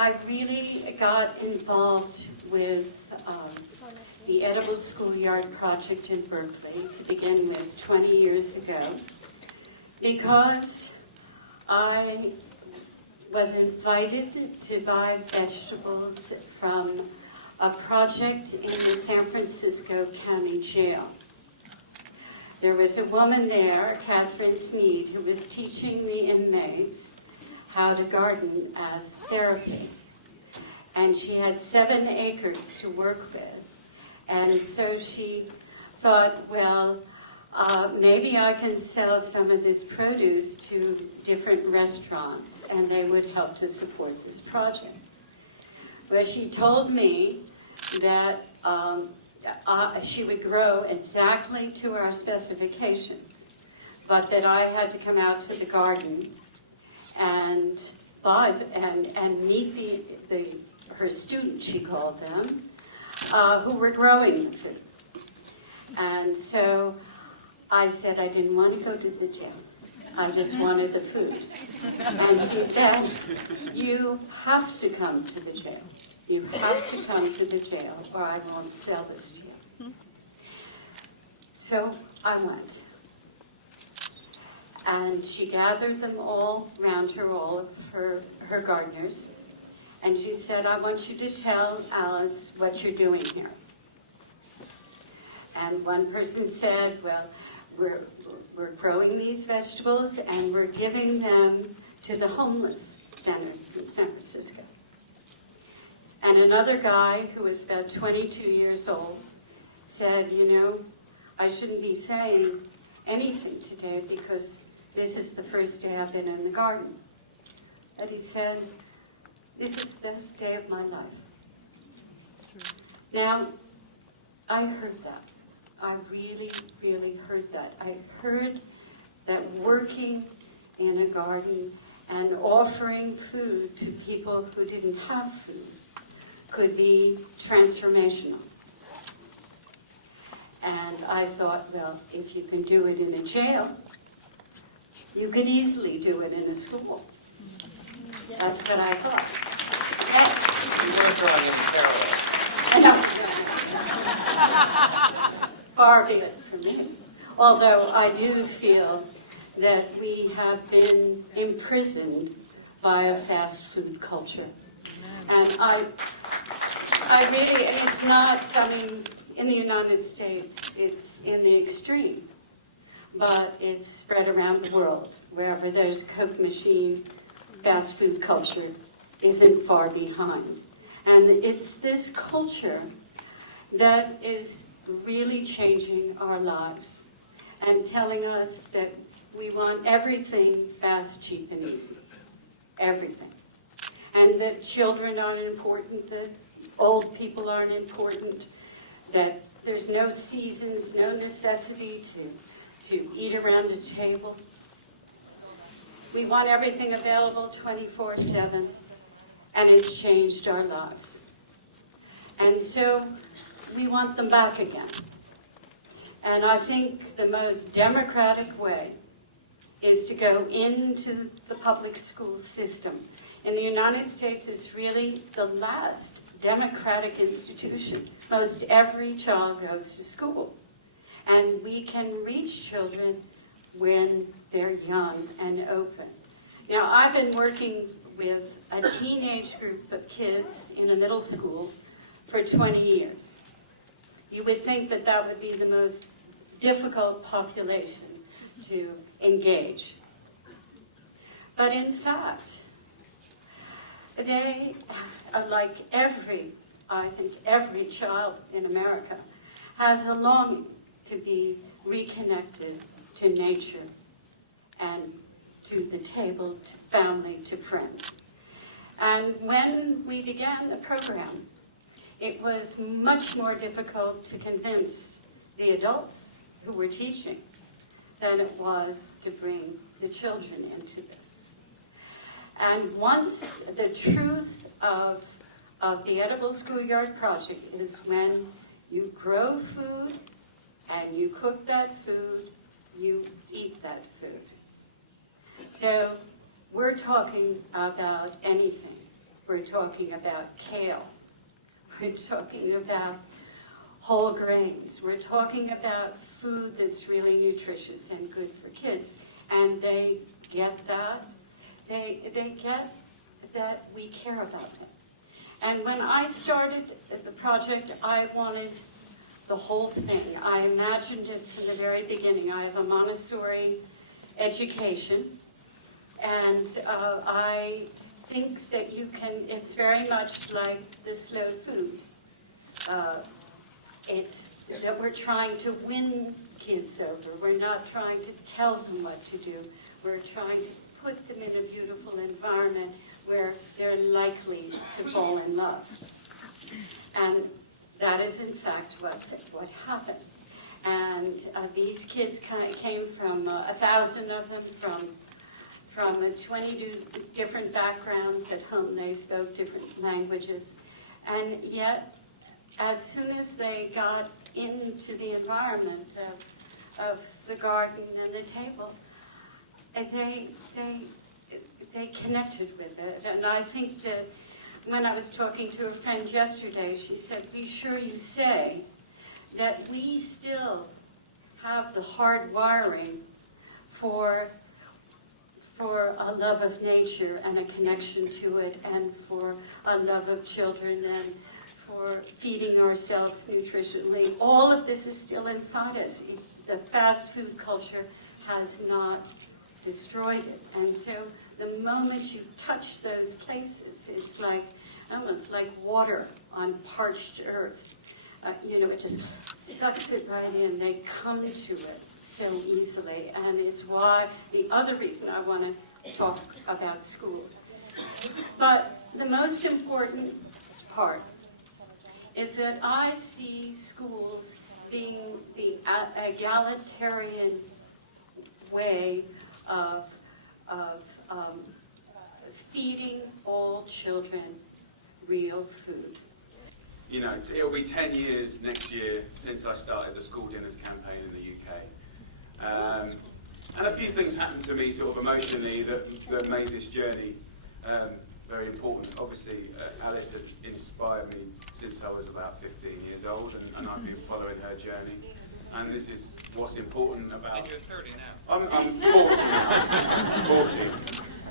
I really got involved with the Edible Schoolyard project in Berkeley to begin with 20 years ago because I was invited to buy vegetables from a project in the San Francisco County Jail. There was a woman there, Catherine Sneed, who was teaching the inmates how to garden as therapy. And she had 7 acres to work with. And so she thought, well, maybe I can sell some of this produce to different restaurants, and they would help to support this project. Well, she told me that she would grow exactly to our specifications, but that I had to come out to the garden and buy and meet her students, she called them, who were growing the food. And so I said I didn't want to go to the jail. I just wanted the food. And she said, you have to come to the jail. You have to come to the jail or I won't sell this to you. So I went. And she gathered them all around her, all of her gardeners. And she said, I want you to tell Alice what you're doing here. And one person said, well, we're growing these vegetables and we're giving them to the homeless centers in San Francisco. And another guy who was about 22 years old said, you know, I shouldn't be saying anything today because this is the first day I've been in the garden. But he said, this is the best day of my life. Now, I heard that. I really, really heard that. I heard that working in a garden and offering food to people who didn't have food could be transformational. And I thought, well, if you can do it in a jail, you could easily do it in a school. That's what I thought. Yes. Far be it from me. Although I do feel that we have been imprisoned by a fast food culture. And I really, it's not, I mean, in the United States, it's in the extreme. But it's spread around the world. Wherever there's a Coke machine, fast food culture isn't far behind. And it's this culture that is really changing our lives and telling us that we want everything fast, cheap, and easy. Everything. And that children aren't important, that old people aren't important, that there's no seasons, no necessity to eat around a table. We want everything available 24/7, and it's changed our lives. And so we want them back again. And I think the most democratic way is to go into the public school system. In the United States, it's really the last democratic institution. Most every child goes to school. And we can reach children when they're young and open. Now, I've been working with a teenage group of kids in a middle school for 20 years. You would think that that would be the most difficult population to engage. But in fact, they are like I think every child in America has a longing to be reconnected to nature and to the table, to family, to friends. And when we began the program, it was much more difficult to convince the adults who were teaching than it was to bring the children into this. And once the truth of the Edible Schoolyard project is when you grow food and you cook that food, you eat that food. So we're talking about anything. We're talking about kale. We're talking about whole grains. We're talking about food that's really nutritious and good for kids. And they get that. They get that we care about them. And when I started the project, I wanted the whole thing. I imagined it from the very beginning. I have a Montessori education, and I think that it's very much like the slow food. It's that we're trying to win kids over. We're not trying to tell them what to do. We're trying to put them in a beautiful environment where they're likely to fall in love. And that is, in fact, what happened. And these kids came from 1,000 of them from 20 different backgrounds. At home, they spoke different languages. And yet, as soon as they got into the environment of the garden and the table, they connected with it. And I think that when I was talking to a friend yesterday, she said, be sure you say that we still have the hard wiring for a love of nature and a connection to it, and for a love of children, and for feeding ourselves nutritionally. All of this is still inside us. The fast food culture has not destroyed it. And so the moment you touch those places, it's like almost like water on parched earth. It just sucks it right in. They come to it so easily. And it's why the other reason I want to talk about schools. But the most important part is that I see schools being the egalitarian way of feeding all children real food. It'll be 10 years next year since I started the school dinners campaign in the UK. And a few things happened to me sort of emotionally that made this journey very important. Obviously, Alice had inspired me since I was about 15 years old, and I've been following her journey. And this is what's important about... And you're 30 now. I'm 40 now. I'm 40.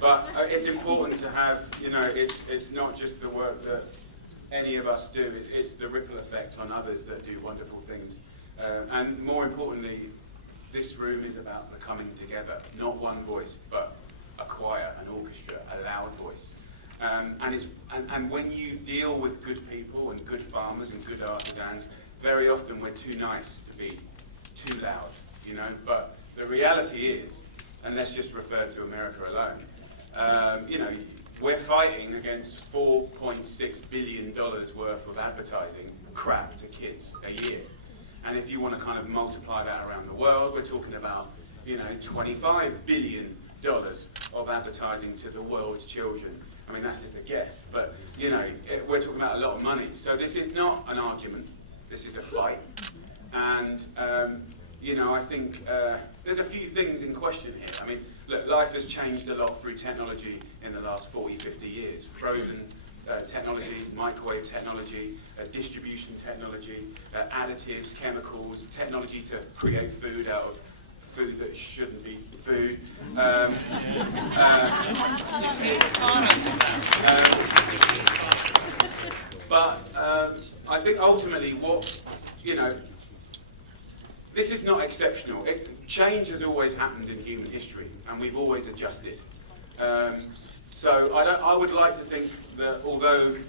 But it's important to have, it's not just the work that any of us do, it's the ripple effect on others that do wonderful things. And more importantly, this room is about the coming together, not one voice, but a choir, an orchestra, a loud voice. And when you deal with good people and good farmers and good artisans, very often we're too nice to be too loud, But the reality is, and let's just refer to America alone, we're fighting against $4.6 billion worth of advertising crap to kids a year. And if you want to kind of multiply that around the world, we're talking about, $25 billion of advertising to the world's children. I mean, that's just a guess, but, we're talking about a lot of money. So this is not an argument, this is a fight. And, I think there's a few things in question here. I mean, look, life has changed a lot through technology in the last 40, 50 years. Frozen technology, microwave technology, distribution technology, additives, chemicals, technology to create food out of food that shouldn't be food. But I think ultimately this is not exceptional. Change has always happened in human history, and we've always adjusted. So I would like to think that although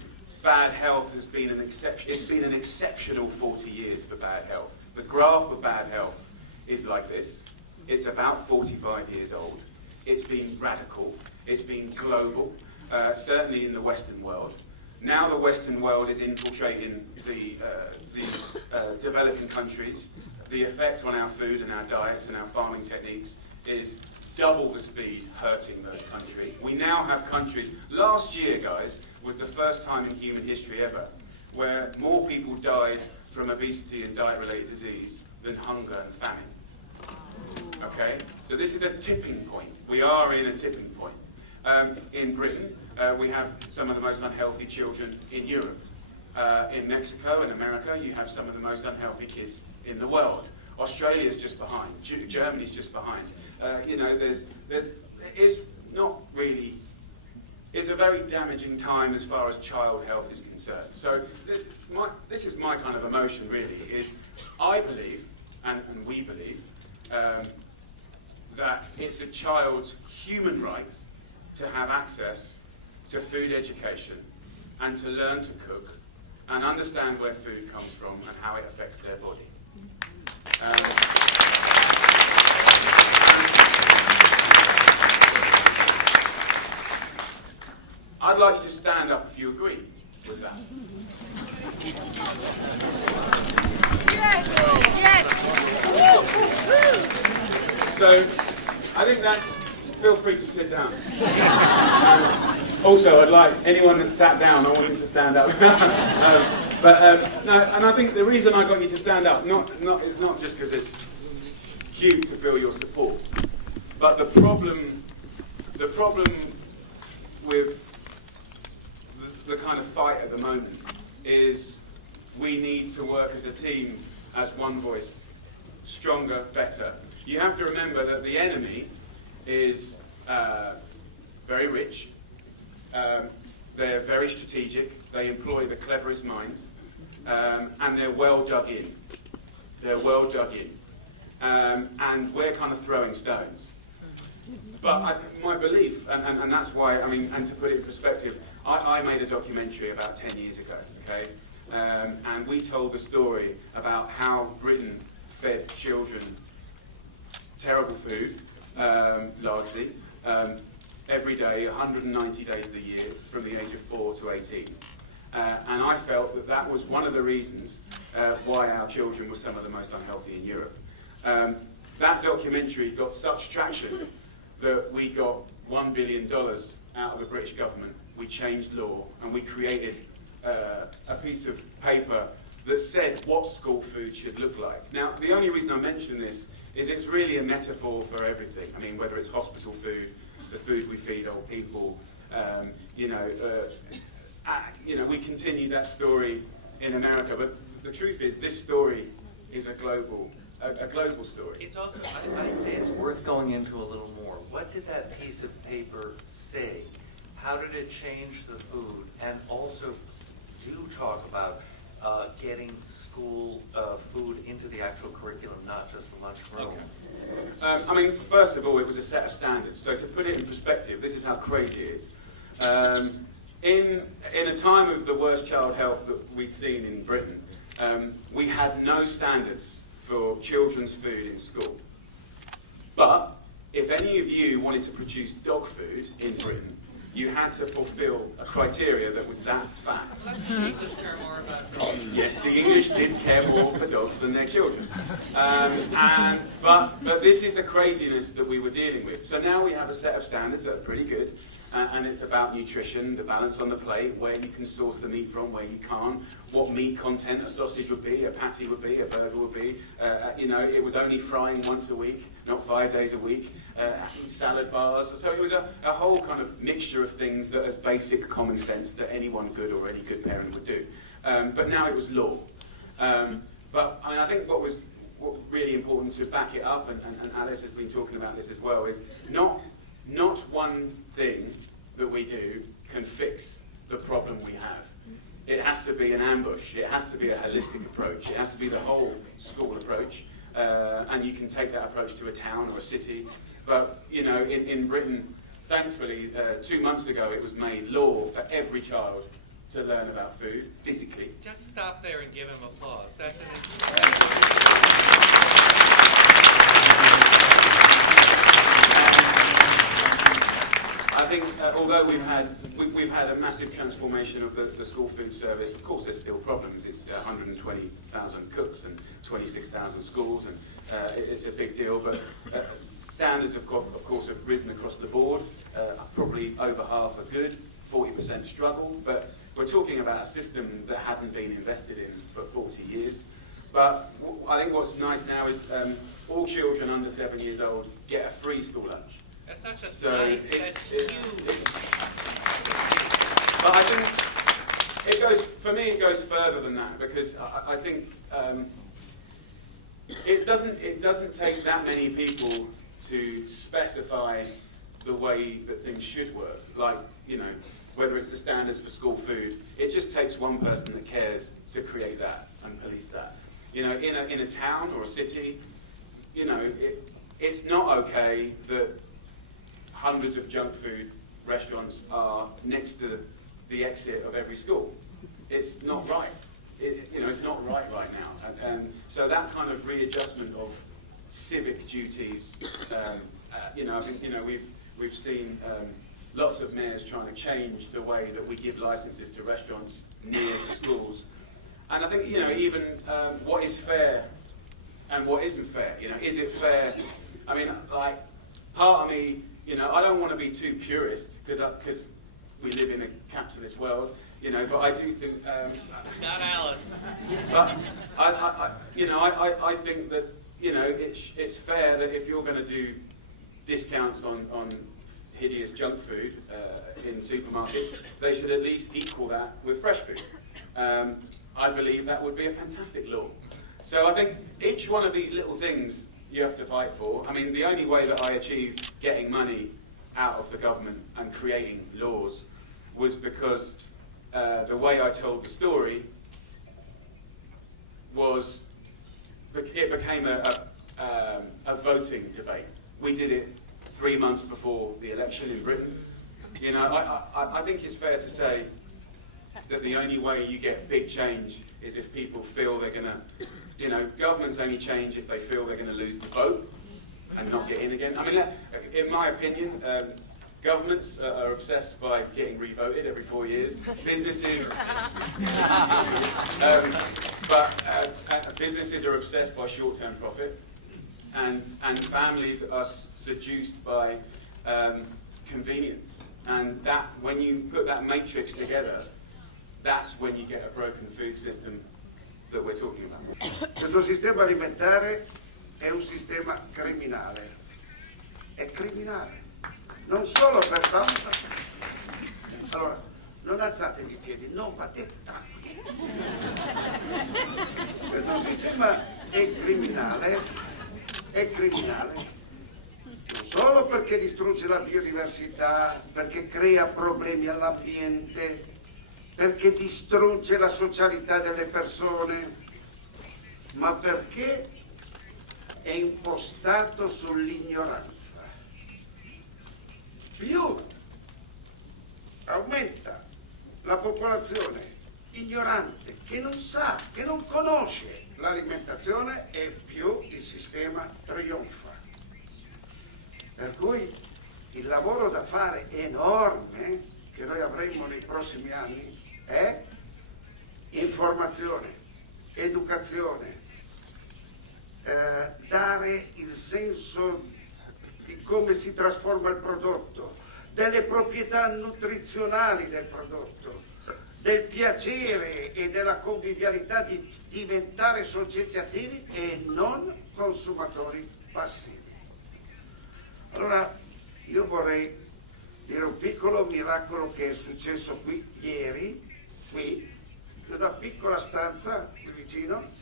bad health has been an exception, it's been an exceptional 40 years for bad health. The graph of bad health is like this. It's about 45 years old. It's been radical. It's been global, certainly in the Western world. Now the Western world is infiltrating the developing countries. The effect on our food and our diets and our farming techniques is double the speed hurting those countries. We now have countries, last year, guys, was the first time in human history ever where more people died from obesity and diet-related disease than hunger and famine. Okay? So this is a tipping point. We are in a tipping point. In Britain, we have some of the most unhealthy children in Europe. In Mexico and America, you have some of the most unhealthy kids in the world. Australia's just behind. Germany's just behind. It's a very damaging time as far as child health is concerned. So this is my kind of emotion, really, is I believe, and we believe, that it's a child's human right to have access to food education and to learn to cook and understand where food comes from and how it affects their body. I'd like you to stand up if you agree with that. Yes! Yes! So, I think that's... Feel free to sit down. Also, I'd like anyone that's sat down, I want them to stand up. And I think the reason I got you to stand up, is not just because it's cute to feel your support, but the problem with the kind of fight at the moment is we need to work as a team, as one voice, stronger, better. You have to remember that the enemy is very rich, they're very strategic, they employ the cleverest minds, and they're well dug in. And we're kind of throwing stones. But my belief, and that's why, and to put it in perspective, I made a documentary about 10 years ago, okay? And we told the story about how Britain fed children terrible food, largely, every day, 190 days of the year, from the age of 4 to 18. And I felt that that was one of the reasons why our children were some of the most unhealthy in Europe. That documentary got such traction that we got $1 billion out of the British government. We changed law and we created a piece of paper that said what school food should look like. Now, the only reason I mention this is it's really a metaphor for everything. I mean, whether it's hospital food, the food we feed old people, we continue that story in America, but the truth is this story is a global story. It's also, I'd say it's worth going into a little more. What did that piece of paper say? How did it change the food? And also do talk about getting school food into the actual curriculum, not just the lunchroom. Okay. First of all, it was a set of standards. So to put it in perspective, this is how crazy it is. In a time of the worst child health that we'd seen in Britain, we had no standards for children's food in school. But if any of you wanted to produce dog food in Britain, you had to fulfill a criteria that was that fat. Let's the English care more about dogs. Yes, the English did care more for dogs than their children. But this is the craziness that we were dealing with. So now we have a set of standards that are pretty good, and it's about nutrition, the balance on the plate, where you can source the meat from, where you can't, what meat content a sausage would be, a patty would be, a burger would be. It was only frying once a week, not 5 days a week, salad bars. So it was a whole kind of mixture of things that is basic common sense that anyone good or any good parent would do. But now it was law. But I think what really important to back it up, and Alice has been talking about this as well, is not one thing that we do can fix the problem we have. It has to be an ambush. It has to be a holistic approach. It has to be the whole school approach. And you can take that approach to a town or a city. But, in Britain, thankfully, 2 months ago, it was made law for every child to learn about food physically. Just stop there and give him applause. That's an I think, although we've had a massive transformation of the school food service, of course there's still problems. It's 120,000 cooks and 26,000 schools, and it's a big deal. But standards, of course, have risen across the board. Probably over half are good, 40% struggle. But we're talking about a system that hadn't been invested in for 40 years. But I think what's nice now is all children under 7 years old get a free school lunch. That's such a So nice, it's but I think it goes, for me, it goes further than that, because I think it doesn't take that many people to specify the way that things should work. Like, you know, whether it's the standards for school food, it just takes one person that cares to create that and police that. You know, in a town or a city, you know, it's not okay that hundreds of junk food restaurants are next to the exit of every school. It's not right. It's not right now. And so that kind of readjustment of civic duties, I think, we've seen lots of mayors trying to change the way that we give licenses to restaurants near to schools. And I think, even what is fair and what isn't fair. Is it fair? I mean, like, part of me, I don't want to be too purist, because we live in a capitalist world, but I do think... Not Alice. But I think that, it's fair that if you're going to do discounts on hideous junk food in supermarkets, they should at least equal that with fresh food. I believe that would be a fantastic law. So I think each one of these little things you have to fight for. I mean, the only way that I achieved getting money out of the government and creating laws was because the way I told the story was, it became a voting debate. We did it 3 months before the election in Britain. I think it's fair to say that the only way you get big change is if people feel they're going to, governments only change if they feel they're going to lose the vote and not get in again. I mean, in my opinion, governments are obsessed by getting re-voted every 4 years. Businesses, businesses are obsessed by short-term profit, and families are seduced by convenience. And that, when you put that matrix together, that's when you get a broken food system that we're talking about. Questo sistema alimentare è un sistema criminale. È criminale. Non solo per tanto. Allora, non alzatevi i piedi, non battete tranquilli. Questo sistema è criminale non solo perché distrugge la biodiversità, perché crea problemi all'ambiente, perché distrugge la socialità delle persone, ma perché è impostato sull'ignoranza. Più aumenta la popolazione ignorante, che non sa, che non conosce l'alimentazione, e più il sistema trionfa. Per cui il lavoro da fare enorme che noi avremo nei prossimi anni è informazione, educazione, dare il senso di come si trasforma il prodotto, delle proprietà nutrizionali del prodotto, del piacere e della convivialità di diventare soggetti attivi e non consumatori passivi. Allora, io vorrei dire un piccolo miracolo che è successo qui ieri, qui, in una piccola stanza qui vicino,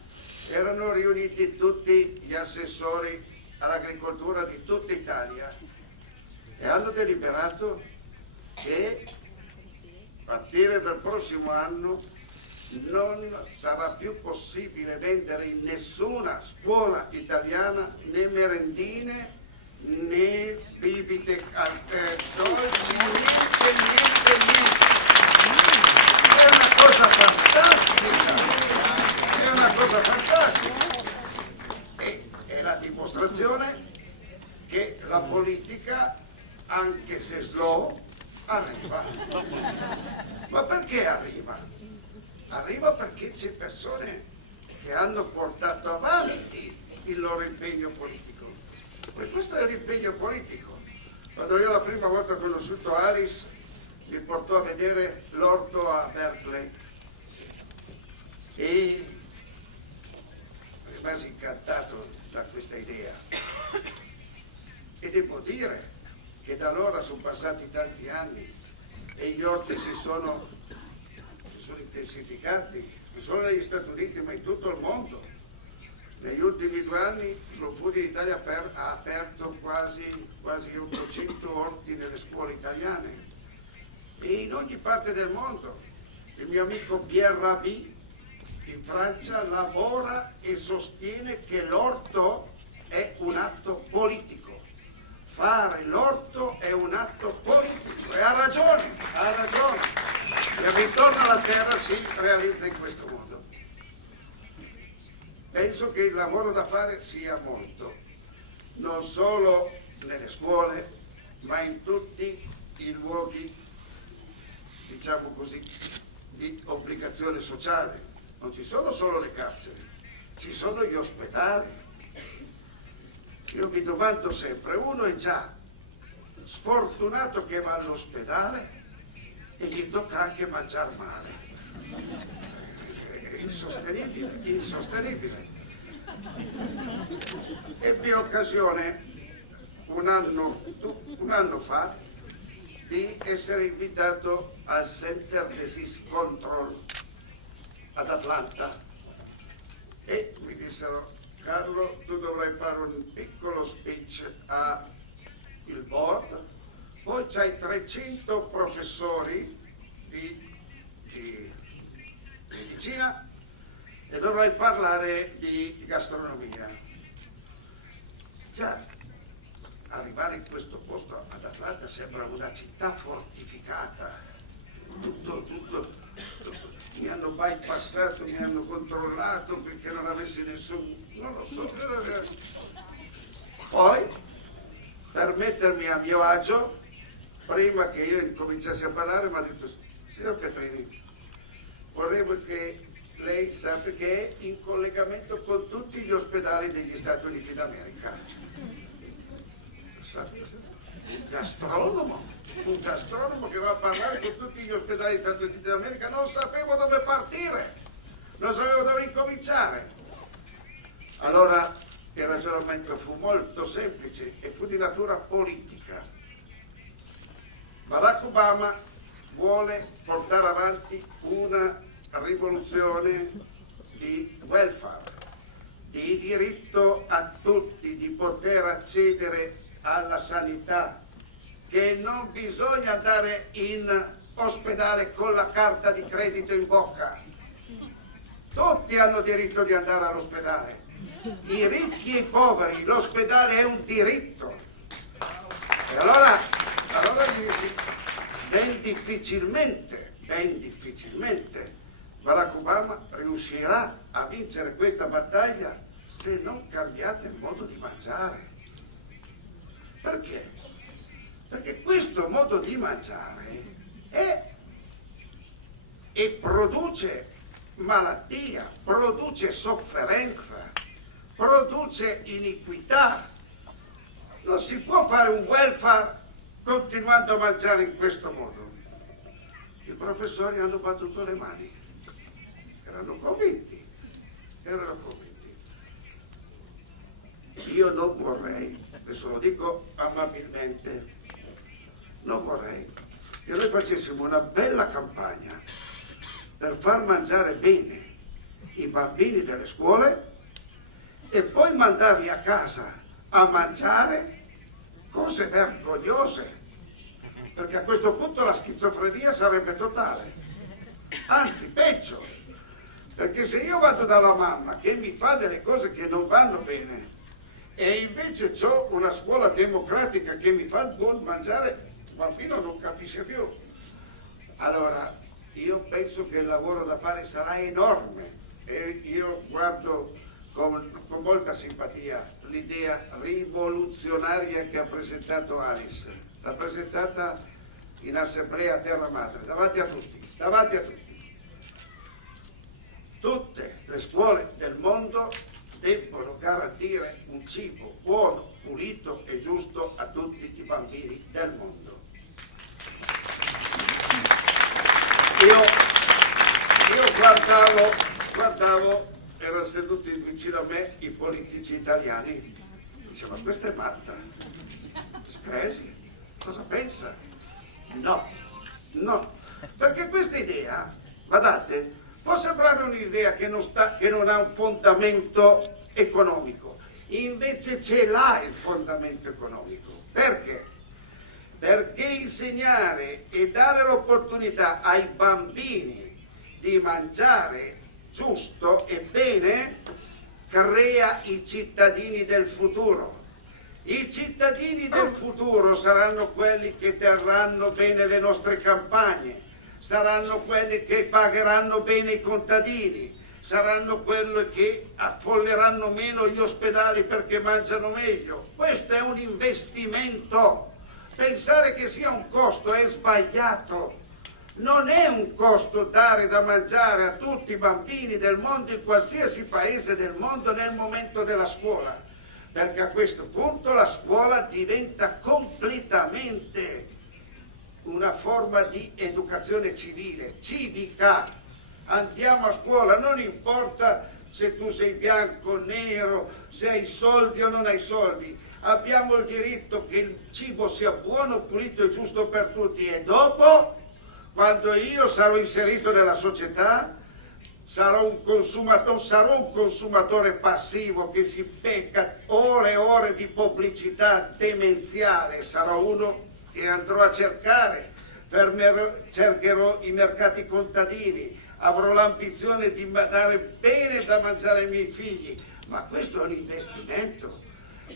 erano riuniti tutti gli assessori all'agricoltura di tutta Italia e hanno deliberato che a partire dal prossimo anno non sarà più possibile vendere in nessuna scuola italiana né merendine né bibite dolci, niente. È una cosa fantastica, è la dimostrazione che la politica, anche se slow, arriva. Ma perché arriva? Arriva perché c'è persone che hanno portato avanti il loro impegno politico. E questo è l'impegno politico. Quando io la prima volta ho conosciuto Alice, mi portò a vedere l'orto a Berkeley e rimasi incantato da questa idea. E devo dire che da allora sono passati tanti anni e gli orti si sono intensificati, non solo negli Stati Uniti ma in tutto il mondo. Negli ultimi 2 anni lo Food in Italia ha aperto quasi 800 orti nelle scuole italiane e in ogni parte del mondo. Il mio amico Pierre Rabhi in Francia lavora e sostiene che l'orto è un atto politico. Fare l'orto è un atto politico e ha ragione. Il ritorno alla terra si realizza in questo modo. Penso che il lavoro da fare sia molto, non solo nelle scuole, ma in tutti i luoghi, diciamo così, di obbligazione sociale. Non ci sono solo le carceri, ci sono gli ospedali. Io mi domando sempre, uno è già sfortunato che va all'ospedale e gli tocca anche mangiare male. È insostenibile. Ebbi occasione un anno fa di essere invitato al Center Disease Control ad Atlanta e mi dissero: Carlo, tu dovrai fare un piccolo speech al board, poi c'hai 300 professori di medicina e dovrai parlare di gastronomia. Già, arrivare in questo posto ad Atlanta sembra una città fortificata, tutto mi hanno bypassato, mi hanno controllato perché non avessi nessun, non lo so. Poi, per mettermi a mio agio, prima che io incominciassi a parlare, mi ha detto: signor Petrini, vorremmo che lei sappia che è in collegamento con tutti gli ospedali degli Stati Uniti d'America. Un gastronomo che va a parlare con tutti gli ospedali degli Stati Uniti d'America. Non sapevo dove partire, non sapevo dove incominciare. Allora il ragionamento fu molto semplice e fu di natura politica. Barack Obama vuole portare avanti una rivoluzione di welfare, di diritto a tutti di poter accedere alla sanità, che non bisogna andare in ospedale con la carta di credito in bocca. Tutti hanno diritto di andare all'ospedale, i ricchi e i poveri, l'ospedale è un diritto. E allora gli dici, ben difficilmente Barack Obama riuscirà a vincere questa battaglia se non cambiate il modo di mangiare. Perché? Perché questo modo di mangiare è e produce malattia, produce sofferenza, produce iniquità. Non si può fare un welfare continuando a mangiare in questo modo. I professori hanno battuto le mani, erano convinti. Io non vorrei, adesso lo dico amabilmente, non vorrei che noi facessimo una bella campagna per far mangiare bene i bambini delle scuole e poi mandarli a casa a mangiare cose vergognose, perché a questo punto la schizofrenia sarebbe totale, anzi peggio, perché se io vado dalla mamma che mi fa delle cose che non vanno bene e invece ho una scuola democratica che mi fa buon mangiare, il bambino non capisce più. Allora io penso che il lavoro da fare sarà enorme e io guardo con molta simpatia l'idea rivoluzionaria che ha presentato Alice. L'ha presentata in assemblea a Terra Madre, davanti a tutti. Tutte le scuole del mondo debbono garantire un cibo buono, pulito e giusto a tutti i bambini del mondo. Io guardavo, erano seduti vicino a me i politici italiani, dicevo: ma questa è matta, scresi, Cosa pensa? No, perché questa idea, guardate, può sembrare un'idea che non ha un fondamento economico, invece ce l'ha il fondamento economico. Perché? Perché insegnare e dare l'opportunità ai bambini di mangiare giusto e bene crea i cittadini del futuro. I cittadini del futuro saranno quelli che terranno bene le nostre campagne, saranno quelli che pagheranno bene i contadini, saranno quelli che affolleranno meno gli ospedali perché mangiano meglio. Questo è un investimento. Pensare che sia un costo è sbagliato. Non è un costo dare da mangiare a tutti i bambini del mondo, in qualsiasi paese del mondo, nel momento della scuola. Perché a questo punto la scuola diventa completamente una forma di educazione civile, civica. Andiamo a scuola, non importa se tu sei bianco, nero, se hai soldi o non hai soldi. Abbiamo il diritto che il cibo sia buono, pulito e giusto per tutti. E dopo, quando io sarò inserito nella società, sarò un consumatore passivo che si becca ore e ore di pubblicità demenziale, sarò uno che andrò a cercherò i mercati contadini, avrò l'ambizione di dare bene da mangiare ai miei figli, ma questo è un investimento.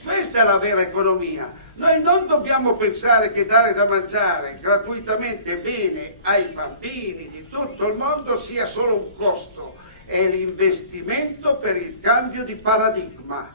Questa è la vera economia. Noi non dobbiamo pensare che dare da mangiare gratuitamente bene ai bambini di tutto il mondo sia solo un costo, è l'investimento per il cambio di paradigma.